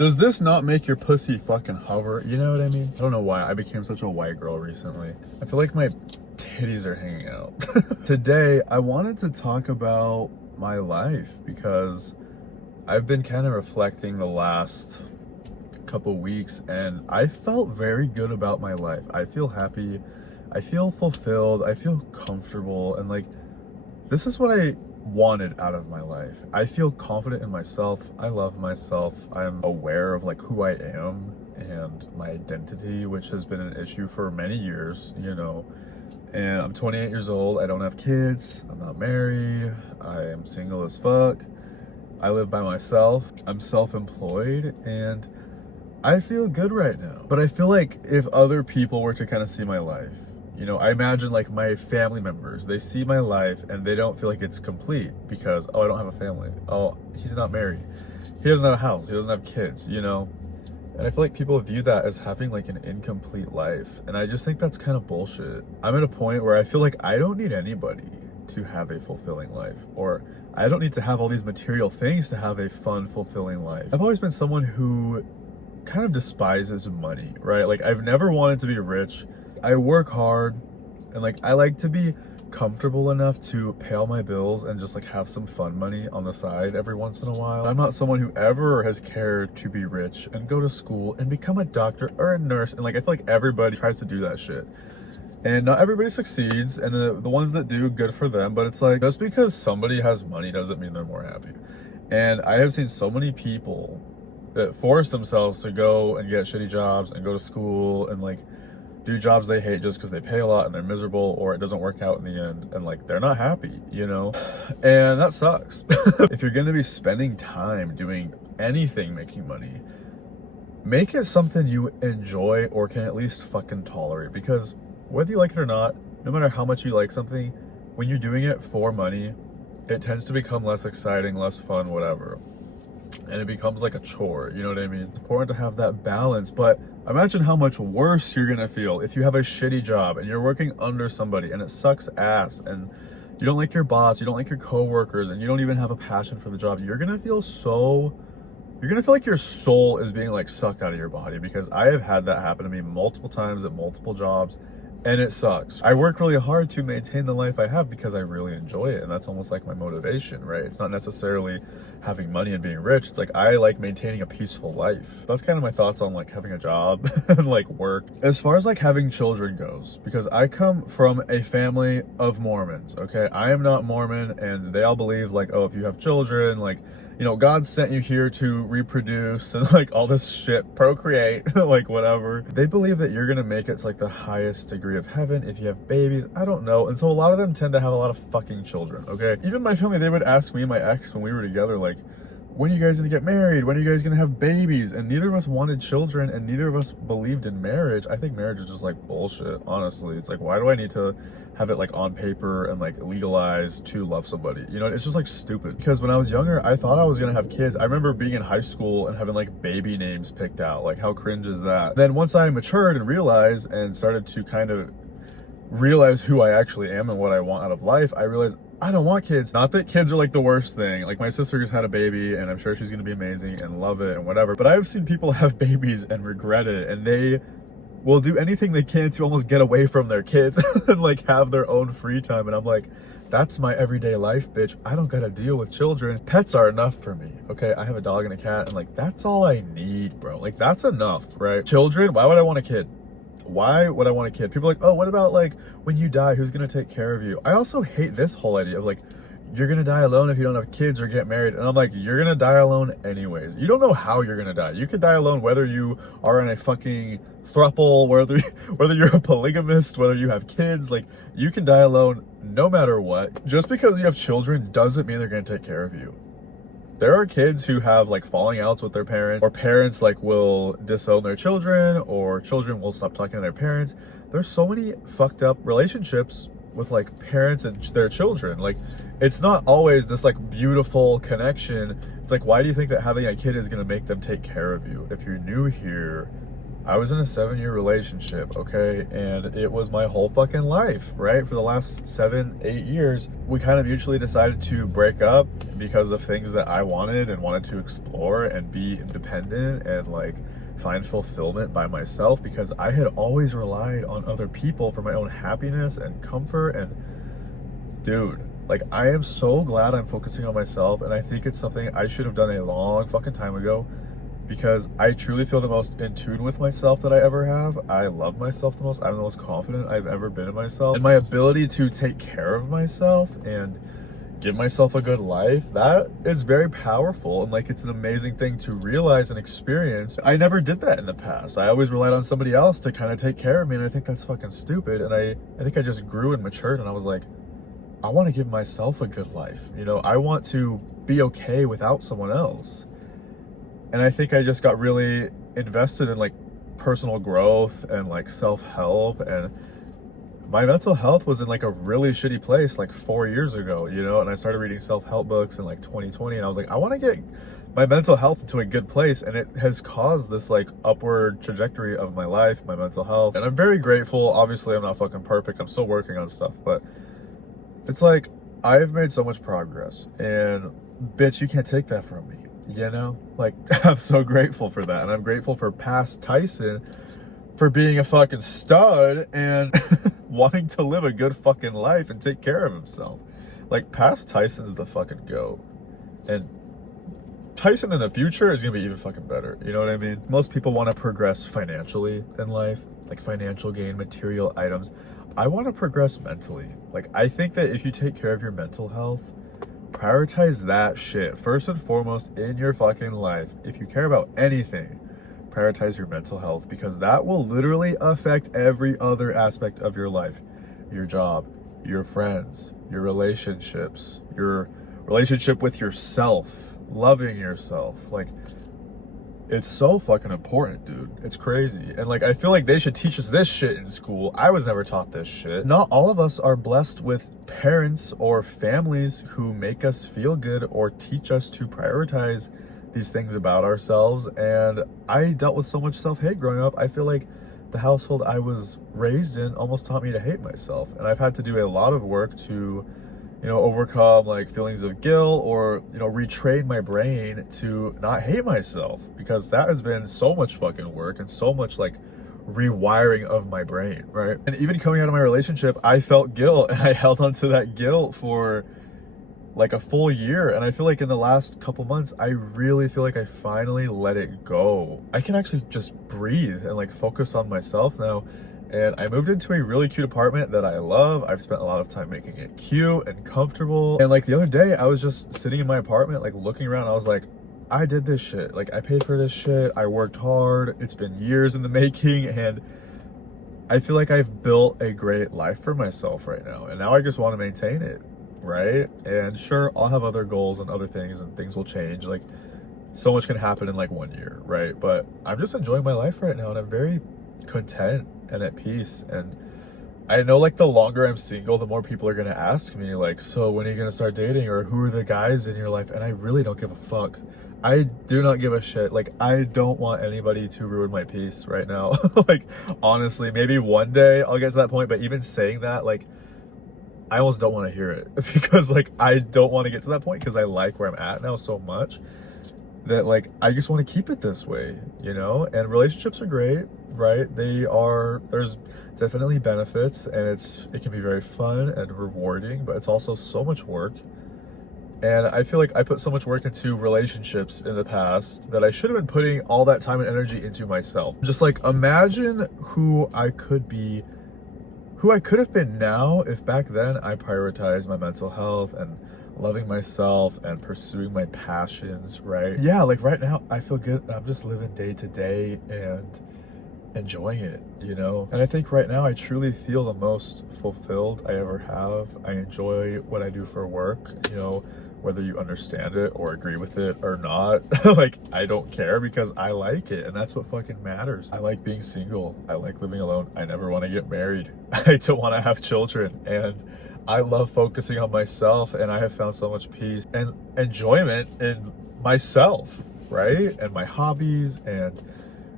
Does this not make your pussy fucking hover? You know what I mean? I don't know why I became such a white girl recently. I feel like my titties are hanging out. Today, I wanted to talk about my life because I've been kind of reflecting the last couple weeks and I felt very good about my life. I feel happy. I feel fulfilled. I feel comfortable. And like, this is what I wanted out of my life. I feel confident in myself. I love myself. I'm aware of like who I am and my identity, which has been an issue for many years, you know. And I'm 28 years old. I don't have kids. I'm not married. I am single as fuck. I live by myself. I'm self-employed and I feel good right now. But I feel like if other people were to kind of see my life, you know, I imagine like my family members, they see my life and they don't feel like it's complete because, oh, I don't have a family. Oh, he's not married. He doesn't have a house. He doesn't have kids, you know? And I feel like people view that as having like an incomplete life. And I just think that's kind of bullshit. I'm at a point where I feel like I don't need anybody to have a fulfilling life, or I don't need to have all these material things to have a fun, fulfilling life. I've always been someone who kind of despises money, right? Like I've never wanted to be rich. I work hard and like I like to be comfortable enough to pay all my bills and just like have some fun money on the side every once in a while. I'm not someone who ever has cared to be rich and go to school and become a doctor or a nurse, and like I feel like everybody tries to do that shit. And not everybody succeeds, and the ones that do, good for them, but it's like just because somebody has money doesn't mean they're more happy. And I have seen so many people that force themselves to go and get shitty jobs and go to school and like do jobs they hate just because they pay a lot and they're miserable, or it doesn't work out in the end and like they're not happy, you know? And that sucks. If you're gonna be spending time doing anything making money, make it something you enjoy or can at least fucking tolerate, because whether you like it or not, no matter how much you like something, when you're doing it for money, it tends to become less exciting, less fun, whatever. And it becomes like a chore, you know what I mean? It's important to have that balance, but imagine how much worse you're gonna feel if you have a shitty job and you're working under somebody and it sucks ass and you don't like your boss, you don't like your coworkers, and you don't even have a passion for the job. You're gonna feel like your soul is being like sucked out of your body, because I have had that happen to me multiple times at multiple jobs. And it sucks. I work really hard to maintain the life I have because I really enjoy it. And that's almost like my motivation, right? It's not necessarily having money and being rich. It's like, I like maintaining a peaceful life. That's kind of my thoughts on like having a job and like work. As far as like having children goes, because I come from a family of Mormons, okay? I am not Mormon, and they all believe like, oh, if you have children, like, you know, God sent you here to reproduce and like all this shit, procreate, like whatever. They believe that you're gonna make it to like the highest degree of heaven if you have babies. I don't know. And so a lot of them tend to have a lot of fucking children, okay? Even my family, they would ask me and my ex when we were together, like, when are you guys gonna get married? When are you guys gonna have babies? And neither of us wanted children, and neither of us believed in marriage. I think marriage is just like bullshit, honestly. It's like, why do I need to have it like on paper and like legalized to love somebody? You know, it's just like stupid. Because when I was younger, I thought I was gonna have kids. I remember being in high school and having like baby names picked out. Like, how cringe is that? Then once I matured and realized and started to kind of realize who I actually am and what I want out of life, I realized I don't want kids. Not that kids are like the worst thing. Like, my sister just had a baby and I'm sure she's gonna be amazing and love it and whatever. But I've seen people have babies and regret it, and they will do anything they can to almost get away from their kids and like have their own free time. And I'm like, that's my everyday life, bitch. I don't gotta deal with children. Pets are enough for me, okay? I have a dog and a cat, and like, that's all I need, bro. Like, that's enough, right? Children, why would I want a kid? Why would I want a kid? People are like, oh, what about like when you die, who's gonna take care of you? I also hate this whole idea of like, you're gonna die alone if you don't have kids or get married. And I'm like, you're gonna die alone anyways. You don't know how you're gonna die. You could die alone whether you are in a fucking throuple, whether you're a polygamist, whether you have kids. Like, you can die alone no matter what. Just because you have children doesn't mean they're gonna take care of you. There are kids who have like falling outs with their parents, or parents like will disown their children, or children will stop talking to their parents. There's so many fucked up relationships with like parents and their children. Like, it's not always this like beautiful connection. It's like, why do you think that having a kid is gonna make them take care of you? If you're new here, I was in a 7-year relationship, okay? And it was my whole fucking life, right? For the last 7-8 years, we kind of mutually decided to break up because of things that I wanted and wanted to explore and be independent and like find fulfillment by myself, because I had always relied on other people for my own happiness and comfort. And dude, like, I am so glad I'm focusing on myself, and I think it's something I should have done a long fucking time ago, because I truly feel the most in tune with myself that I ever have. I love myself the most. I'm the most confident I've ever been in myself. And my ability to take care of myself and give myself a good life, that is very powerful. And like, it's an amazing thing to realize and experience. I never did that in the past. I always relied on somebody else to kind of take care of me, and I think that's fucking stupid. And I think I just grew and matured, and I was like, I want to give myself a good life. You know, I want to be okay without someone else. And I think I just got really invested in like personal growth and like self-help, and my mental health was in like a really shitty place like 4 years ago, you know, and I started reading self-help books in like 2020, and I was like, I want to get my mental health into a good place, and it has caused this like upward trajectory of my life, my mental health, and I'm very grateful. Obviously, I'm not fucking perfect. I'm still working on stuff, but it's like, I've made so much progress, and bitch, you can't take that from me, you know? Like, I'm so grateful for that, and I'm grateful for past Tyson for being a fucking stud and wanting to live a good fucking life and take care of himself. Like, past Tyson's the fucking GOAT. And Tyson in the future is gonna be even fucking better. You know what I mean? Most people want to progress financially in life, like financial gain, material items. I want to progress mentally. Like, I think that if you take care of your mental health, prioritize that shit first and foremost in your fucking life. If you care about anything, prioritize your mental health, because that will literally affect every other aspect of your life. Your job, your friends, your relationships, your relationship with yourself, loving yourself. Like, it's so fucking important, dude. It's crazy. And like, I feel like they should teach us this shit in school. I was never taught this shit. Not all of us are blessed with parents or families who make us feel good or teach us to prioritize these things about ourselves. And I dealt with so much self-hate growing up. I feel like the household I was raised in almost taught me to hate myself, and I've had to do a lot of work to, you know, overcome like feelings of guilt, or, you know, retrain my brain to not hate myself, because that has been so much fucking work and so much like rewiring of my brain, right? And even coming out of my relationship, I felt guilt, and I held on to that guilt for like a full year. And I feel like in the last couple months, I really feel like I finally let it go. I can actually just breathe and like focus on myself now. And I moved into a really cute apartment that I love. I've spent a lot of time making it cute and comfortable. And like the other day, I was just sitting in my apartment, like looking around. I was like, I did this shit. Like, I paid for this shit. I worked hard. It's been years in the making. And I feel like I've built a great life for myself right now. And now I just want to maintain it. Right? And sure, I'll have other goals and other things, and things will change. Like, so much can happen in like 1 year, right? But I'm just enjoying my life right now, and I'm very content and at peace. And I know like the longer I'm single, the more people are gonna ask me like, so when are you gonna start dating, or who are the guys in your life? And I really don't give a fuck. I do not give a shit. Like, I don't want anybody to ruin my peace right now. Like, honestly, maybe one day I'll get to that point, but even saying that, like, I almost don't want to hear it, because like, I don't want to get to that point, because I like where I'm at now so much that like, I just want to keep it this way, you know? And relationships are great, right? There's definitely benefits, and it can be very fun and rewarding, but it's also so much work. And I feel like I put so much work into relationships in the past that I should have been putting all that time and energy into myself. Just like, imagine who I could have been now if back then I prioritized my mental health and loving myself and pursuing my passions, right? Yeah, like right now I feel good, and I'm just living day to day and enjoying it, you know? And I think right now I truly feel the most fulfilled I ever have. I enjoy what I do for work, you know, whether you understand it or agree with it or not. Like, I don't care, because I like it, and that's what fucking matters. I like being single. I like living alone. I never want to get married. I don't want to have children. And I love focusing on myself, and I have found so much peace and enjoyment in myself, right? And my hobbies, and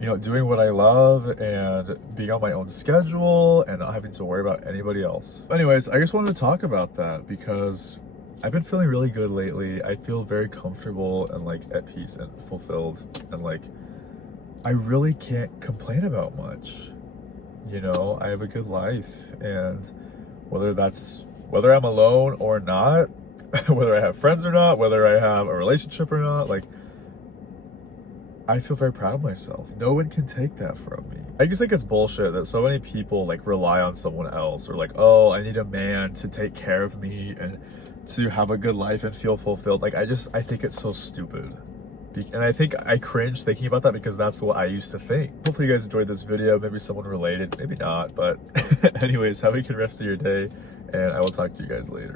you know, doing what I love and being on my own schedule and not having to worry about anybody else. Anyways, I just wanted to talk about that because I've been feeling really good lately. I feel very comfortable and like at peace and fulfilled, and like I really can't complain about much. You know, I have a good life, and whether I'm alone or not, whether I have friends or not, whether I have a relationship or not, like I feel very proud of myself. No one can take that from me. I just think it's bullshit that so many people like rely on someone else, or like, oh, I need a man to take care of me and to have a good life and feel fulfilled. Like I think it's so stupid. And I think I cringe thinking about that because that's what I used to think. Hopefully you guys enjoyed this video. Maybe someone related, maybe not. But anyways, have a good rest of your day, and I will talk to you guys later.